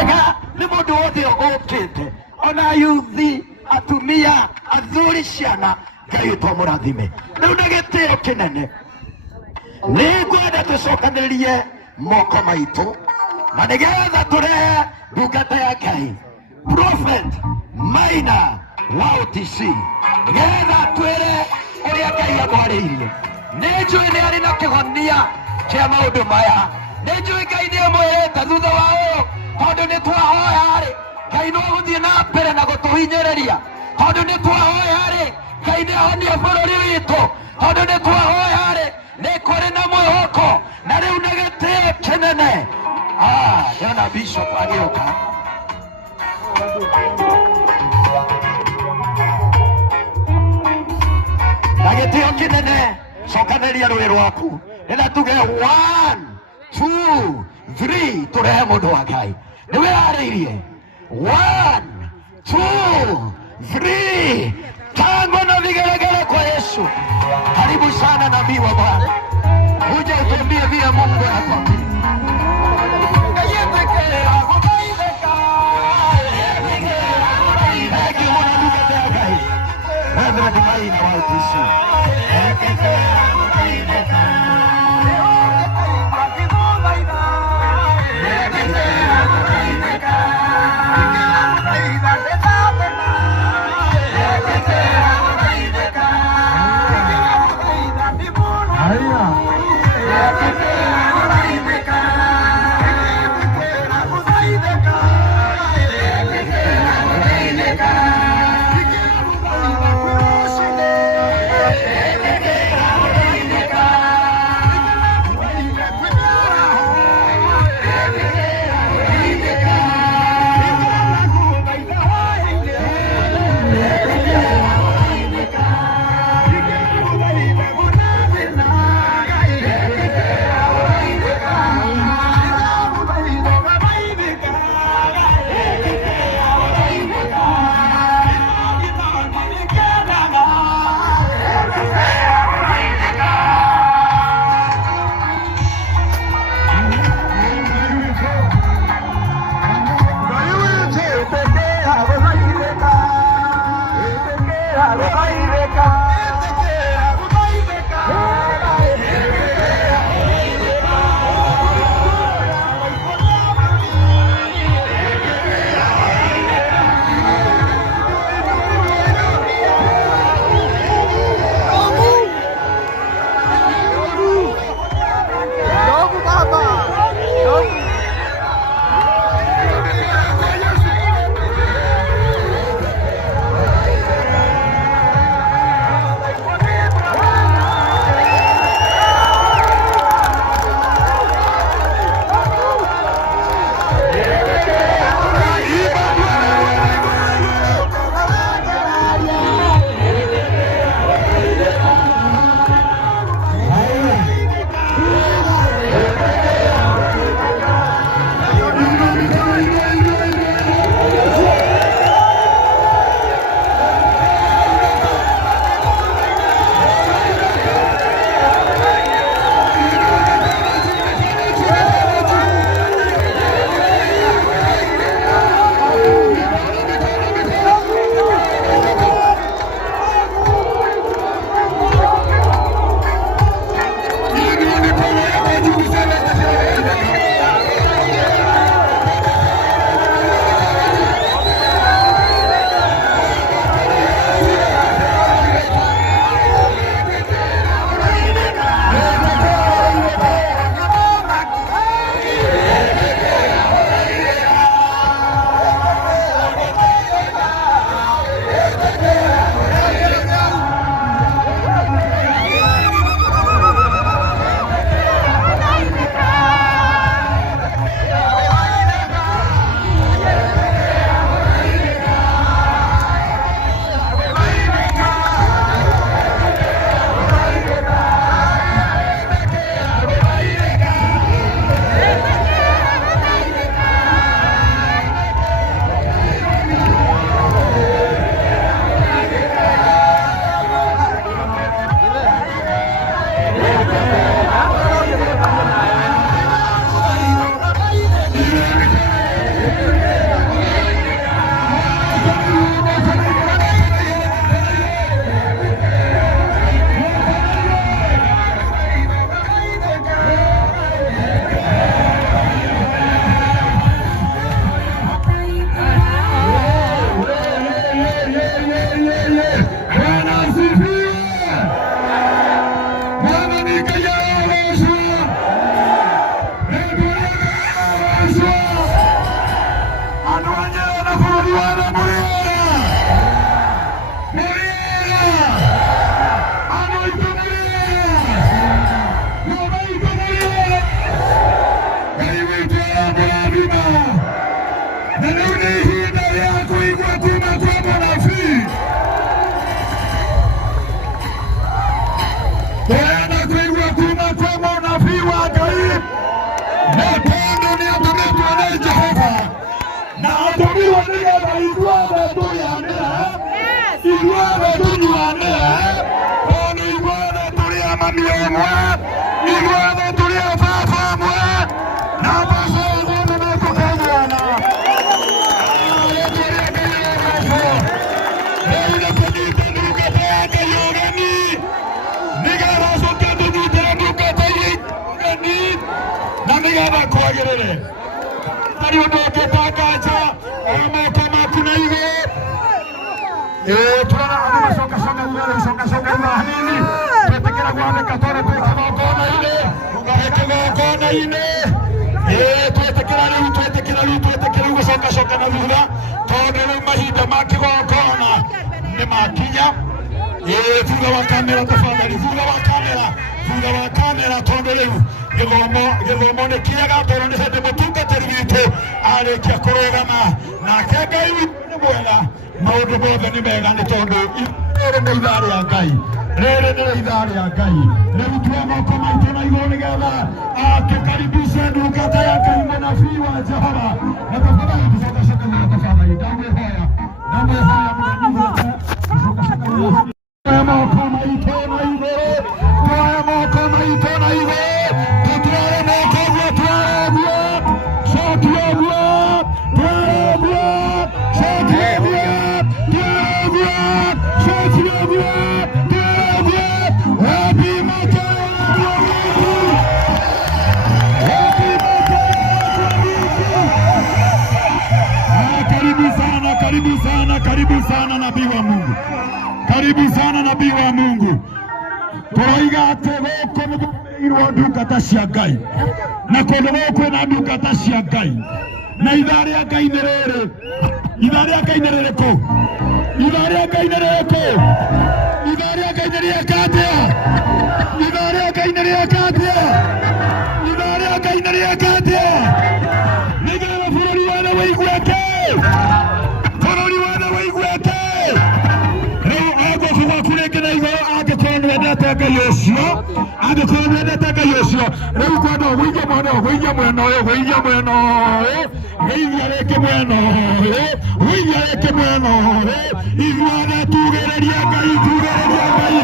Nĩ mũndũ wothe ũgũkĩte ona yuthi atumia athuri ciana Ngai ũtũmũrathime. Rĩu na gĩtĩo kĩnene nĩngwenda tũcokanĩrĩrie moko maitũ na nĩgetha tũrehe ndungata ya Ngai Prophet Maina wa OTC nĩgetha twĩre ũrĩa Ngai amwarĩirie. Nĩnjũĩ nĩ arĩ na kĩhonia kĩa maũndũ maya. Nĩnjũĩ Ngai nĩ amwĩrĩte thutha wa ũũ tondũ nĩ twahoya-rĩ Ngai no gũthiĩ na mbere na gũtũhinyĩrĩria. Tondũ nĩ twahoya-rĩ Ngai nĩ ahonie bũrũri witũ. Tondũ nĩ twahoya-rĩ nĩ kũrĩ na mwĩhoko. Na rĩu nĩ gĩtĩo kĩnene ndĩrona Bishop agĩũka. Na gĩtĩo kĩnene cokanĩrĩria rũĩ rwaku nĩgetha tuge 1 2 3 tũrehe mũndũ wa Ngai. Nĩ wĩharĩirie? 1 2 3 tango na vigelegele kwa Yesu. Karibu sana nabii wa Bwana. Uje utuambie vile Mungu anakwambia. na rĩu nĩ ihinda rĩa kũigua kuma kwa mũnabii. Tũrenda kũigua kuma kwa mũnabii wa Ngai, na tondũ nĩ atũmĩtwo nĩ Jehova na atũmirwo nĩgetha ithuothe tũrĩanĩre, ithuothe tũnyuanĩre, tondũ ithuothe tũrĩ a mami ũmwe, ithuothe tũrĩ a baba ũmwe, na mboco othe nĩmekũkanyuana. Rĩu nĩ tũnyite ndungata ya Ngai ũgeni, nĩgetha tũke tũnyitĩre ndungata iria ũgeni, na nĩgetha kwagĩrĩre. Tari ũndũ ũngĩtangaja moko maku na igũrũ. Tũrona andũ macokacoka thutha hanini, twetĩkĩra gwathĩka tondũ twĩ kĩgongona-inĩ, twetĩkĩra rĩu gũcokacoka na thutha, tondũ rĩu mahinda ma kĩgongona nĩ makinya. Thutha wa kamera tafadhali, thutha wa kamera, tondũ rĩu gĩthomo nĩ kĩega, tondũ nĩ hĩndĩ mũtungatĩri witũ arĩkia kũrũgama, nake Ngai witũ nĩ mwega, maũndũ mothe nĩ mega, nĩ tondũ rĩrĩ nĩ ithaa rĩa Ngai, rĩrĩ nĩ ithaa rĩa Ngai. Rĩu tuoe moko maitũ na igũrũ nĩgetha tũkaribishe ndungata ya Ngai mũnabii wa Jehova. Na tafadhali tucokacoke thutha tafadhali, ndamwĩhoya mũnanyitĩte tucokacoke thutha. Tuoe moko maitũ na igũrũ, tuoe moko maitũ na igũrũ, tutware moko ũguo, tuoe ũguo, cokia ũguo, tuoe ũguo, cokia ũguo, tuoe ũguo, cokia ũguo, tuoe ũguo, wapi moko karibu sana nabii wa Mungu, karibu sana nabii wa Mungu. Tũroiga atĩ gũkũ nĩ kũrĩirwo ndungata cia Ngai, na kũndũ gũkũ na ndungata cia Ngai, na ithaa rĩa Ngai nĩ rĩrĩ. Ithaa rĩa Ngai nĩ rĩrĩkũ? Ithaa rĩa Ngai nĩ rĩrĩkũ? Ithaa rĩa Ngai nĩ rĩeka atĩa? Ithaa rĩa Ngai nĩ rĩeka atĩa? Ithaa rĩa Ngai nĩ rĩeka atĩa? Nĩgetha bũrũri wothe wĩiguĩke, bũrũri wothe wĩiguĩke. Rĩu agũkũ gwaku rĩngĩ na igũrũ, angĩkorwo nĩ wendete Ngai ũcio, angĩkorwo nĩ wendete Ngai ũcio, rĩu kwenda ũgũithie mwena ũyũ, ũgũithie mwena ũyũ, ũgũithie mwena ũyũ, gũithia rĩngĩ mwena ũyũ, gũithia rĩngĩ mwena ũyũ, ithuothe tugĩrĩrie Ngai, tugĩrĩrie Ngai.